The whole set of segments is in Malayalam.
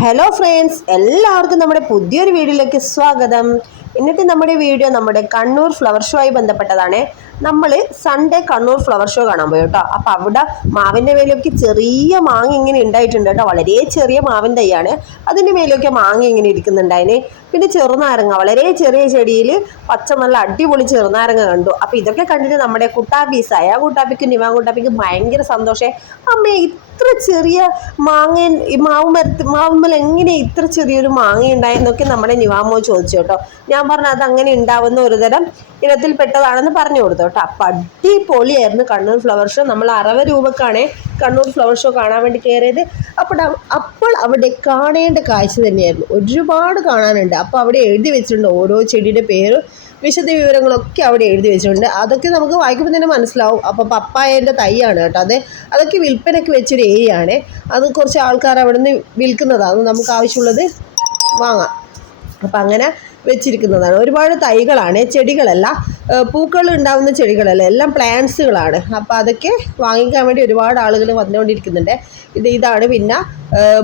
ഹലോ ഫ്രണ്ട്സ് എല്ലാവർക്കും നമ്മുടെ പുതിയൊരു വീഡിയോയിലേക്ക് സ്വാഗതം. ഇന്നത്തെ നമ്മുടെ വീഡിയോ നമ്മുടെ കണ്ണൂർ ഫ്ലവർ ഷോ ആയി ബന്ധപ്പെട്ടതാണ്. നമ്മൾ സൺഡേ കണ്ണൂർ ഫ്ലവർ ഷോ കാണാൻ പോയി കേട്ടോ. അപ്പോൾ അവിടെ മാവിന്റെ മേലേക്ക് ചെറിയ മാങ്ങ ഇങ്ങനെ ഉണ്ടായിട്ടുണ്ട് കേട്ടോ. വളരെ ചെറിയ മാവിൻ തൈയാണ്. അതിന്റെ മേലൊക്കെ മാങ്ങ ഇങ്ങനെ ഇരിക്കുന്നുണ്ടായിനെ. പിന്നെ ചെറുനാരങ്ങ വളരെ ചെറിയ ചെടിയിൽ പച്ച നല്ല അടിപൊളി ചെറുനാരങ്ങ കണ്ടു. അപ്പോൾ ഇതൊക്കെ കണ്ടിട്ട് നമ്മുടെ കുട്ടാപ്പീസായ കുട്ടാപ്പിക്ക് നിവാ കുട്ടാപ്പിക്ക് ഭയങ്കര സന്തോഷേ. അമ്മേ ഇത്ര ചെറിയ മാങ്ങ മാവ് മരത്ത് മാവുമ്മൽ എങ്ങനെ ഇത്ര ചെറിയൊരു മാങ്ങ ഉണ്ടായെന്നൊക്കെ നമ്മുടെ നിവാമോ ചോദിച്ചു കേട്ടോ. ഞാൻ പറഞ്ഞു അത് അങ്ങനെ ഉണ്ടാവുന്ന ഒരു തരം ഇനത്തിൽ പെട്ടതാണെന്ന് പറഞ്ഞു കൊടുത്തു കേട്ടോ. അപ്പം അടിപൊളിയായിരുന്നു കണ്ണൂർ ഫ്ലവർ ഷോ. നമ്മൾ അറുപത് രൂപക്കാണേ കണ്ണൂർ ഫ്ലവർ ഷോ കാണാൻ വേണ്ടി കയറിയത് അപ്പോൾ അപ്പോൾ അവിടെ കാണേണ്ട കാഴ്ച തന്നെയായിരുന്നു. ഒരുപാട് കാണാനുണ്ട്. അപ്പോൾ അവിടെ എഴുതി വെച്ചിട്ടുണ്ട് ഓരോ ചെടിയുടെ പേര് വിശദ വിവരങ്ങളൊക്കെ അവിടെ എഴുതി വെച്ചിട്ടുണ്ട്. അതൊക്കെ നമുക്ക് വായിക്കുമ്പോൾ തന്നെ മനസ്സിലാവും. അപ്പോൾ പപ്പായന്റെ തൈയാണ് കേട്ടോ അതെ. അതൊക്കെ വിൽപ്പനയ്ക്ക് വെച്ചൊരു ഏരിയ ആണ് അത് കുറച്ച് ആൾക്കാർ അവിടെ നിന്ന് വിൽക്കുന്നതാണ് നമുക്ക് ആവശ്യമുള്ളത് വാങ്ങാം. അപ്പം അങ്ങനെ വെച്ചിരിക്കുന്നതാണ്. ഒരുപാട് തൈകളാണ്. ചെടികളല്ല പൂക്കൾ ഉണ്ടാവുന്ന ചെടികളല്ല. എല്ലാം പ്ലാന്റ്സുകളാണ് അപ്പോൾ അതൊക്കെ വാങ്ങിക്കാൻ വേണ്ടി ഒരുപാട് ആളുകൾ വന്നുകൊണ്ടിരിക്കുന്നുണ്ട്. ഇത് ഇതാണ് പിന്നെ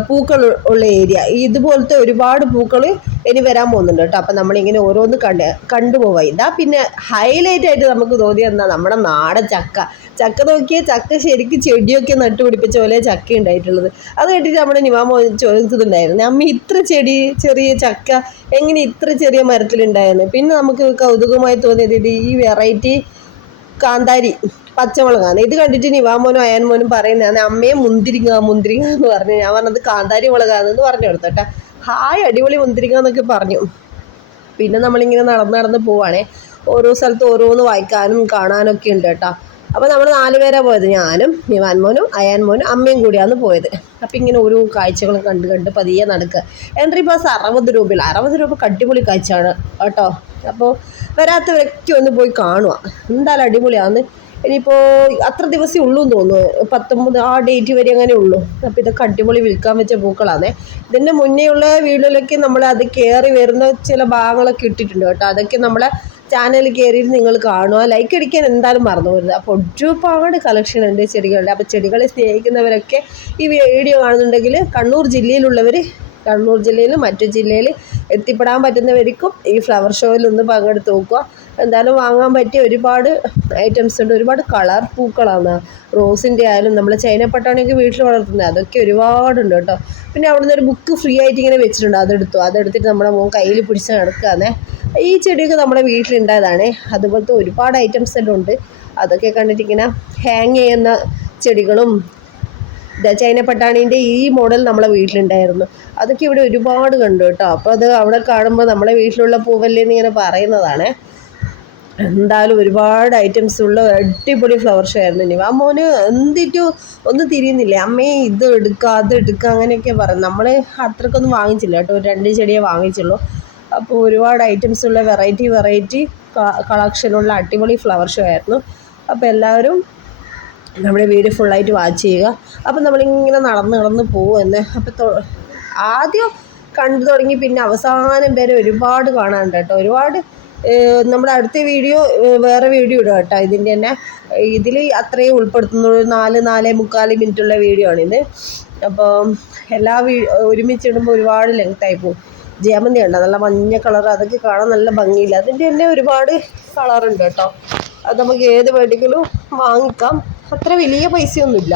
പൂക്കൾ ഉള്ള ഏരിയ. ഇതുപോലത്തെ ഒരുപാട് പൂക്കൾ ഇനി വരാൻ പോകുന്നുണ്ട് കേട്ടോ. അപ്പം നമ്മളിങ്ങനെ ഓരോന്ന് കണ്ട് കണ്ടുപോവാം. ഇതാ പിന്നെ ഹൈലൈറ്റ് ആയിട്ട് നമുക്ക് തോന്നിയത് എന്താ? നമ്മുടെ നാടൻ ചക്ക. ചക്ക നോക്കിയാൽ ചക്ക ശരിക്കും ചെടിയൊക്കെ നട്ടുപിടിപ്പിച്ച പോലെ ചക്ക ഉണ്ടായിട്ടുള്ളത്. അത് കേട്ടിട്ട് നമ്മുടെ നിമാമോ ചോദിച്ചിട്ടുണ്ടായിരുന്നു അമ്മ ഇത്ര ചെടി ചെറിയ ചക്ക എങ്ങനെ ഇത്ര ചെറിയ മരത്തിലുണ്ടായിരുന്നു പിന്നെ നമുക്ക് കൗതുകമായി തോന്നിയത് ഈ വെറൈറ്റി കാന്താരി പച്ചമുളകാണ് ഇത് കണ്ടിട്ട് നിവാമോനും അയാൻമോനും പറയുന്നതാണ് അമ്മയെ മുന്തിരിങ്ങ മുന്തിരിങ്ങ എന്ന് പറഞ്ഞു. ഞാൻ പറഞ്ഞത് കാന്താരി മുളകാണെന്ന് പറഞ്ഞു കൊടുത്തോട്ടെ ഹായ് അടിപൊളി മുന്തിരിങ്ങ എന്നൊക്കെ പറഞ്ഞു. പിന്നെ നമ്മളിങ്ങനെ നടന്ന് നടന്ന് പോവാണേ. ഓരോ സ്ഥലത്ത് ഓരോന്ന് വായിക്കാനും കാണാനും ഒക്കെ ഉണ്ട് കേട്ടോ. അപ്പോൾ നമ്മൾ നാല് പോയത്. ഞാനും നിവാൻമോനും അയാൻമോനും അമ്മയും കൂടിയാണ് പോയത്. അപ്പം ഇങ്ങനെ ഓരോ കാഴ്ചകളും കണ്ട് കണ്ട് പതിയെ നടക്കുക. എൻട്രി പാസ് അറുപത് രൂപയിൽ അറുപത് രൂപ അടിപൊളി കാഴ്ചയാണ് കേട്ടോ. അപ്പോൾ വരാത്തവരൊക്കെ ഒന്ന് പോയി കാണുക. എന്തായാലും അടിപൊളിയാണ് ഇനിയിപ്പോൾ അത്ര ദിവസമേ ഉള്ളൂ എന്ന് തോന്നുന്നു. പത്തൊമ്പത് ആ ഡേറ്റ് വരെ അങ്ങനെ ഉള്ളൂ. അപ്പോൾ ഇതൊക്കെ അടിപൊളി വിൽക്കാൻ വെച്ച പൂക്കളാണേ ഇതിന്റെ മുന്നേ ഉള്ള വീടുകളിലൊക്കെ നമ്മൾ അത് കയറി വരുന്ന ചില ഭാഗങ്ങളൊക്കെ ഇട്ടിട്ടുണ്ട് കേട്ടോ. അതൊക്കെ നമ്മളെ ചാനലിൽ കയറിയിട്ട് നിങ്ങൾ കാണുക. ലൈക്ക് അടിക്കാൻ എന്തായാലും മറന്നു പോരുത്. അപ്പോൾ ഒരുപാട് കളക്ഷൻ ഉണ്ട് ചെടികളുടെ. അപ്പോൾ ചെടികളെ സ്നേഹിക്കുന്നവരൊക്കെ ഈ വീഡിയോ കാണുന്നുണ്ടെങ്കിൽ കണ്ണൂർ ജില്ലയിലുള്ളവർ കണ്ണൂർ ജില്ലയിൽ മറ്റു ജില്ലയിൽ എത്തിപ്പെടാൻ പറ്റുന്നവർക്കും ഈ ഫ്ലവർ ഷോയിൽ ഒന്ന് പങ്കെടുത്ത് നോക്കുക. എന്തായാലും വാങ്ങാൻ പറ്റിയ ഒരുപാട് ഐറ്റംസ് ഉണ്ട്. ഒരുപാട് കളർ പൂക്കളാണ്. റോസിന്റെ ആയാലും നമ്മൾ ചൈന പട്ടാണിയൊക്കെ വീട്ടിൽ വളർത്തുന്നത് അതൊക്കെ ഒരുപാടുണ്ട് കേട്ടോ. പിന്നെ അവിടുന്ന് ഒരു ബുക്ക് ഫ്രീ ആയിട്ട് ഇങ്ങനെ വെച്ചിട്ടുണ്ട്. അതെടുത്തു. അതെടുത്തിട്ട് നമ്മുടെ മോൻ കയ്യിൽ പിടിച്ച് നടക്കുകയാണേ. ഈ ചെടിയൊക്കെ നമ്മുടെ വീട്ടിലുണ്ടായതാണ്. അതുപോലത്തെ ഒരുപാട് ഐറ്റംസ് എല്ലാം ഉണ്ട്. അതൊക്കെ കണ്ടിട്ട് ഇങ്ങനെ ഹാങ് ചെയ്യുന്ന ചെടികളും ചൈന പട്ടാണീന്റെ ഈ മോഡൽ നമ്മളെ വീട്ടിലുണ്ടായിരുന്നു. അതൊക്കെ ഇവിടെ ഒരുപാട് കണ്ടു കേട്ടോ. അപ്പോൾ അത് അവിടെ കാണുമ്പോൾ നമ്മളെ വീട്ടിലുള്ള പൂവല്ലേ എന്ന് ഇങ്ങനെ പറയുന്നതാണ്. എന്തായാലും ഒരുപാട് ഐറ്റംസ് ഉള്ള അടിപൊളി ഫ്ലവർ ഷോ ആയിരുന്നു ഇനി. ആ മോന് എന്തിട്ടു ഒന്നും തിരിയുന്നില്ലേ. അമ്മേ ഇത് എടുക്കുക അത് എടുക്കുക അങ്ങനെയൊക്കെ പറഞ്ഞു. നമ്മൾ അത്രക്കൊന്നും വാങ്ങിച്ചില്ല കേട്ടോ. രണ്ട് ചെടിയെ വാങ്ങിച്ചുള്ളൂ. അപ്പോൾ ഒരുപാട് ഐറ്റംസ് ഉള്ള വെറൈറ്റി വെറൈറ്റി കളക്ഷനുള്ള അടിപൊളി ഫ്ലവർ ഷോ ആയിരുന്നു. അപ്പോൾ എല്ലാവരും നമ്മുടെ വീട് ഫുള്ളായിട്ട് വാച്ച് ചെയ്യുക. അപ്പം നമ്മളിങ്ങനെ നടന്ന് നടന്ന് പോകുമെന്ന് അപ്പം അപ്പോൾ ആദ്യം കണ്ടു തുടങ്ങി പിന്നെ അവസാനം വരെ ഒരുപാട് കാണാനുണ്ട് കേട്ടോ. ഒരുപാട് നമ്മുടെ അടുത്ത വീഡിയോ വേറെ വീഡിയോ ഇടുക കേട്ടോ. ഇതിന്റെ തന്നെ ഇതിൽ അത്രയും ഉൾപ്പെടുത്തുന്നുള്ളൂ നാല് നാല് മുക്കാൽ മിനിറ്റുള്ള വീഡിയോ ആണിത് അപ്പോൾ എല്ലാ വീ ഒരുമിച്ചിടുമ്പോൾ ഒരുപാട് ലെങ്ത്തായി പോകും. ജേമന്തി ഉണ്ടോ നല്ല മഞ്ഞ കളർ അതൊക്കെ കാണാൻ നല്ല ഭംഗിയില്ല. അതിന്റെ തന്നെ ഒരുപാട് കളറുണ്ട് കേട്ടോ. അത് നമുക്ക് ഏത് വേണമെങ്കിലും വാങ്ങിക്കാം. അത്ര വലിയ പൈസയൊന്നുമില്ല.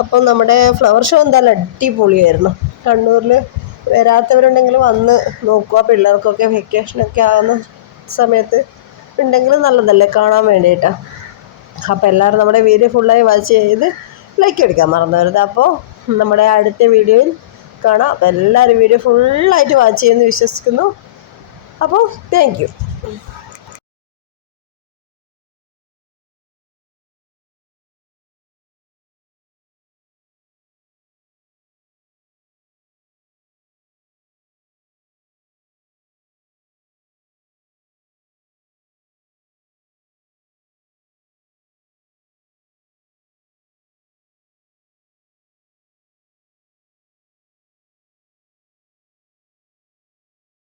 അപ്പം നമ്മുടെ ഫ്ലവർ ഷോ എന്തായാലും അടിപൊളിയായിരുന്നു. കണ്ണൂരിൽ വരാത്തവരുണ്ടെങ്കിൽ വന്ന് നോക്കുക. പിള്ളേർക്കൊക്കെ വെക്കേഷനൊക്കെ ആകുന്ന സമയത്ത് ഉണ്ടെങ്കിൽ നല്ലതല്ലേ? കാണാൻ വേണ്ടിയിട്ടാണ് അപ്പോൾ എല്ലാവരും നമ്മുടെ വീഡിയോ ഫുള്ളായി വാച്ച് ചെയ്ത് ലൈക്ക് അടിക്കാൻ മറന്നുവരുത്. അപ്പോൾ നമ്മുടെ അടുത്ത വീഡിയോയിൽ കാണാം. അപ്പോൾ എല്ലാവരും വീഡിയോ ഫുള്ളായിട്ട് വാച്ച് ചെയ്യുമെന്ന് വിശ്വസിക്കുന്നു. അപ്പോൾ താങ്ക്